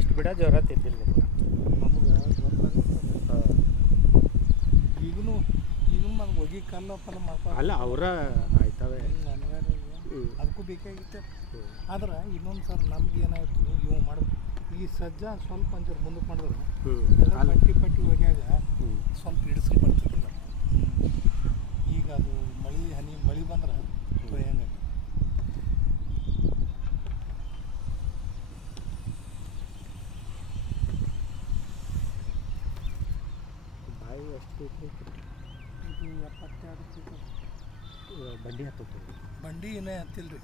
ಇಷ್ಟು ಬಿಡ ಜೋರ ತಿದ್ದಿಲ್ಲ ನಿಮ್ಗೆ. ನಮ್ಗೆ ಗೊತ್ತಾಗುತ್ತೆ. ಹಾಂ ಈಗಲೂ ಅದು ಹೊಗೆ ಕಲ್ಲು ಪಲ್ಲ ಮಾಡ್ಕೊಂಡು ಅಲ್ಲ ಅವರ ಆಯ್ತವೆ. ಅದಕ್ಕೂ ಬೇಕಾಗಿತ್ತು. ಆದ್ರೆ ಇನ್ನೊಂದು ಸರ್ ನಮ್ಗೆ ಏನಾಯಿತು ಇವು ಮಾಡ್ಬೇಕು ಈ ಸಜ್ಜ ಸ್ವಲ್ಪ ಒಂಚೂರು ಮುಂದಕ್ಕೆ ಮಾಡಿದ್ರೆ ಎಲ್ಲ ಪಟ್ಟಿ ಹೊಗ್ಯಾಗ ಸ್ವಲ್ಪ ಹಿಡಿಸಲು ಬರ್ತದಿಲ್ಲ. ಈಗ ಅದು ಮಳೆ ಬಂದ್ರೆ ತೊಯ್ಯಂಗೆ ಬಾಯಿ ಎಷ್ಟು ಇದು 72 ಬಂಡಿ ಹತ್ತುತ್ತೆ. ಬಂಡಿ ಏನೇ ಹತ್ತಿಲ್ಲ ರೀ.